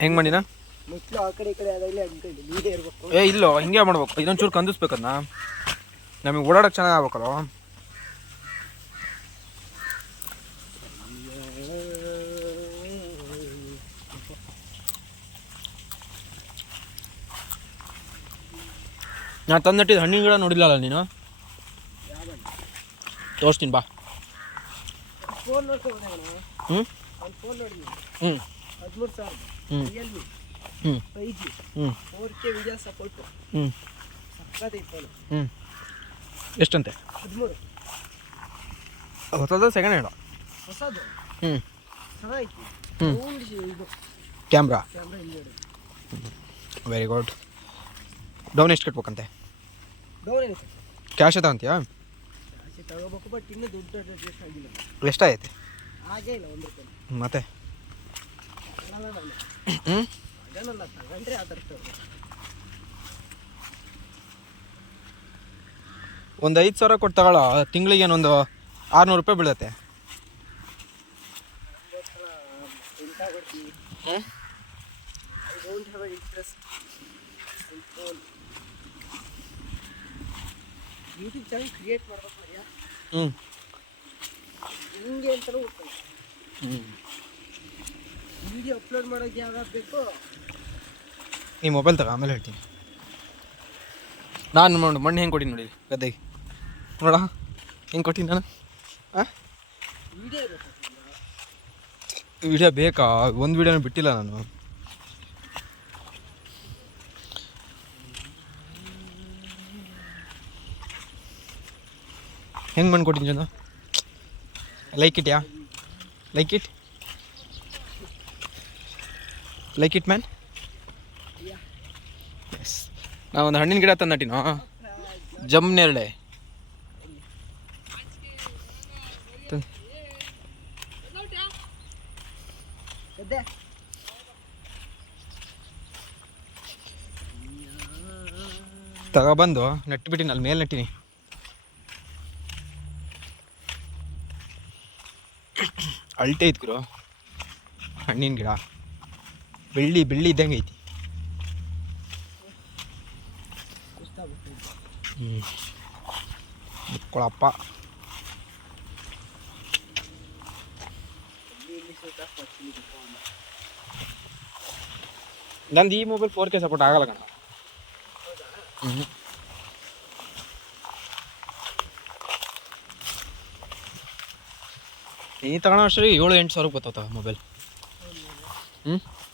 ಹೆಂಗೆ ಮಾಡಿನ ಮೆಟ್ಲು ಆ ಕಡೆ ಈ ಕಡೆ ಅದಾಗಲೇ ಅನ್ಕೊಂಡು ನೀರೇ ಇರ್ಬೇಕು. ಇಲ್ಲೋ ಹಿಂಗೆ ಮಾಡ್ಬೇಕು, ಇದೊಂಚೂರು ಕಂದಿಸ್ಬೇಕದನ್ನ, ನಮಗೆ ಓಡಾಡೋಕೆ ಚೆನ್ನಾಗಿ ಆಗ್ಬೇಕಲ್ವ. ನಾನು ತಂದಿಟ್ಟಿದ್ದು ಹಣ್ಣಿನ ಗಿಡ ನೋಡಿಲ್ಲಲ್ಲ ನೀನು, ತೋರಿಸ್ತೀನಿ ಬಾ. ಫೋನ್ ನೋಡ್ಕೊಂಡು ಹ್ಞೂ ಒಂದು ಫೋನ್ ನೋಡಿದ್ವಿ, ಹ್ಞೂ 13,000 ಹ್ಞೂ ರಿಯಲ್ಮಿ ಹ್ಞೂ 5G ಹ್ಞೂ 4K ವಿಡಿಯೋ ಸಪೋರ್ಟು. ಹ್ಞೂ ಸಕ್ಕತ್ತೈತೆ ಫೋನು. ಹ್ಞೂ ಎಷ್ಟಂತೆ? 13. ಹೊಸದ ಸೆಕೆಂಡ್ ಹ್ಯಾಂಡ? ಹೊಸದು. ಹ್ಞೂ ಚೆನ್ನಾಗೈತಿ. ಇದು ಕ್ಯಾಮ್ರಾ ಹಿಂದೆ ವೆರಿ ಗುಡ್. ಡೌನ್ ಎಷ್ಟು ಕಟ್ಬೇಕಂತೆ? ಡೌನ್ ಏನಿದೆ ಕ್ಯಾಶ್ ತಗೊಂತೀಯಾ? ಜಾಸ್ತಿ ತಗೋಬೇಕು, ಬಟ್ ಇನ್ನೂ ದುಡ್ಡು ಅಡ್ಜಸ್ಟ್ ಆಗಿಲ್ಲ. ಎಷ್ಟಾಗೈತೆ? ಹಾಗೇ ಇಲ್ಲ 1 ರೂಪಾಯಿ. ಮತ್ತೆ ಹ್ಞೂ ಅದನ್ನೆಲ್ಲ ತಗೊಂಡ್ರೆ ಅದರಷ್ಟು. ಒಂದು 5,000 ಕೊಟ್ಟು ತಗೊಳ್ಳೋ, ತಿಂಗಳಿಗೆ ಏನೊಂದು 600 ರೂಪಾಯಿ ಬೀಳುತ್ತೆ. ಯೂಟ್ಯೂಬ್ ಚಾನಲ್ ಕ್ರಿಯೇಟ್ ಮಾಡ್ಬೇಕು ಮರ್ಯಾ. ಹ್ಞೂ ಹಿಂಗೆ ಅಂತಲೂ ಗೊತ್ತಿಲ್ಲ. ಹ್ಞೂ ವಿಡಿಯೋ ಅಪ್ಲೋಡ್ ಮಾಡೋಕ್ಕೆ ಯಾವಾಗ ಬೇಕು. ಈ ಮೊಬೈಲ್ ತಗೋ, ಆಮೇಲೆ ಹೇಳ್ತೀನಿ. ನಾನು ಮಣ್ಣು ಹೆಂಗೆ ಕೊಟ್ಟಿನಿ ನೋಡಿ ಗದ್ದೆಗೆ, ನೋಡ ಹೆಂಗೆ ಕೊಟ್ಟಿನಿ ನಾನು. ಹಾಂ ವಿಡಿಯೋ ಬೇಕು. ವಿಡಿಯೋ ಬೇಕಾ? ಒಂದು ವಿಡಿಯೋನ ಬಿಟ್ಟಿಲ್ಲ ನಾನು. ಹೆಂಗೆ ಮಣ್ಣು ಕೊಟ್ಟಿನಿ ಜನ? ಲೈಕ್ ಇಟ್ ಯಾ? Like it man? ಎಸ್. ನಾ ಒಂದು ಹಣ್ಣಿನ ಗಿಡ ತಂದಟ್ಟಿನೋ, ಜಮ್ನೆರಳೆ ತಗೊಬಂದು ನಟ್ಬಿಟ್ಟಿನಿ, ಅಲ್ಲಿ ಮೇಲೆ ನಟ್ಟಿನಿ. ಅಳ್ತೆ ಐತಿ ಗುರು ಹಣ್ಣಿನ ಗಿಡ, ಬೆಳ್ಳಿ ಇದ್ದಂಗೆ ಐತಿ. ಕೊಳಪ್ಪ ನಂದು ಈ ಮೊಬೈಲ್ 4K ಸಪೋರ್ಟ್ ಆಗಲ್ಲ ಕಣ. ನೀ ತಗೊಳ್ಳೋ ಅಷ್ಟೇ 7-8 ಸಾವಿರಕ್ಕೆ ಬರ್ತಾವ ಮೊಬೈಲ್.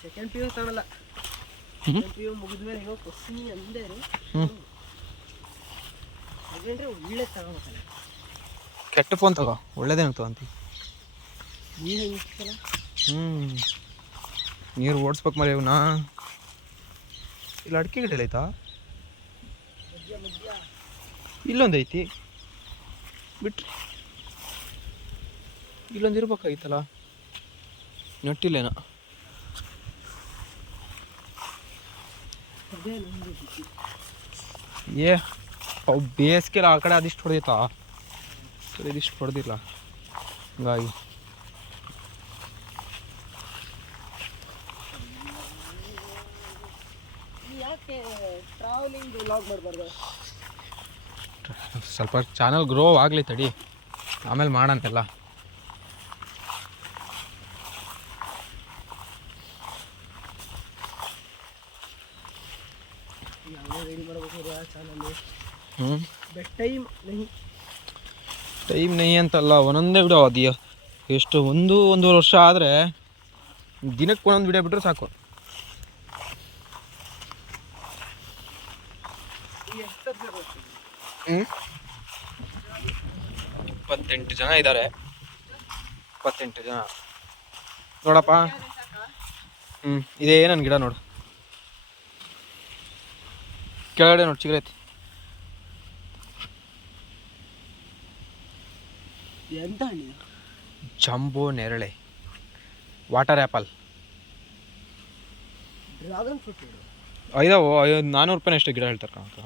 ಸೆಕೆಂಡ್ ಪಿ ಯು ತಗೊಳ್ಳಲ್ಲ. ಸೆಕೆಂಡ್ ಪಿ ಯು ಮುಗಿದ್ಮೇಲೆ ಏನೋ ಕೊಸ್ತೀನಿ ಅಂದೇ ಹಾಗಂದ್ರೆ ಒಳ್ಳೆ ತಗೋಬೇಕಲ್ಲ. ಕೆಟ್ಟ ಫೋನ್ ತಗೋ, ಒಳ್ಳೇದೇನು ತಗೊಂತೀವಿ. ನೀರು ಹೆಂಗಿತ್ತಲ್ಲ. ನೀರು ಓಡಿಸ್ಬೇಕು ಮರಿ ಇವನ್ನ. ಇಲ್ಲಿ ಅಡಿಕೆ ಗಿಡ ಐತಾ? ಇಲ್ಲೊಂದು ಐತಿ ಬಿಟ್ರಿ, ಇಲ್ಲೊಂದು ಇರ್ಬೇಕಾಗಿತ್ತಲ್ಲ, ನಟ್ಟಿಲ್ಲೇನ. ಅವು ಬೇಸಿಗೆಲ್ಲ ಆ ಕಡೆ ಅದಿಷ್ಟು ಹೊಡೆದೈತಾ, ಇದಿಷ್ಟು ಹೊಡೆದಿಲ್ಲ, ಹಂಗಾಗಿ ಯಾಕೆ ಟ್ರಾವೆಲಿಂಗ್ ವ್ಲಾಗ್ ಮಾಡಬಾರ್ದು? ಸ್ವಲ್ಪ ಚಾನಲ್ ಗ್ರೋ ಆಗಲಿ ತಡಿ, ಆಮೇಲೆ ಮಾಡಂತೆಲ್ಲ. ರೆಡಿ ಮಾಡಬೇಕು ಚಾನಲ್. ಟೈಮ್ ನೈ ಅಂತಲ್ಲ, ಒಂದೊಂದೇ ವಿಡಿಯೋ ಅದೆಯಾ ಎಷ್ಟು, 1-1.5 ವರ್ಷ ಆದರೆ ದಿನಕ್ಕೆ ಒಂದೊಂದು ವಿಡಿಯೋ ಬಿಟ್ಟರೆ ಸಾಕು. 28 ಜನ ಇದ್ದಾರೆ. 28 ಜನ ನೋಡಪ್ಪ. ಇದೇ ನನ್ನ ಗಿಡ ನೋಡು, ಕೆಳಗಡೆ ನೋಡಿ ಚಿಗುರೈತಿ. ಎಂತ ಹಣ್ಣು? ಜಂಬೋ ನೇರಳೆ, ವಾಟರ್ ಆ್ಯಪಲ್. ಡ್ರಾಗನ್ ಫ್ರೂಟ್ ಐದಾವು 400 ರೂಪಾಯಿ ಅಷ್ಟು ಗಿಡ ಹೇಳ್ತಾರೆ ಕಣಕ್ಕ.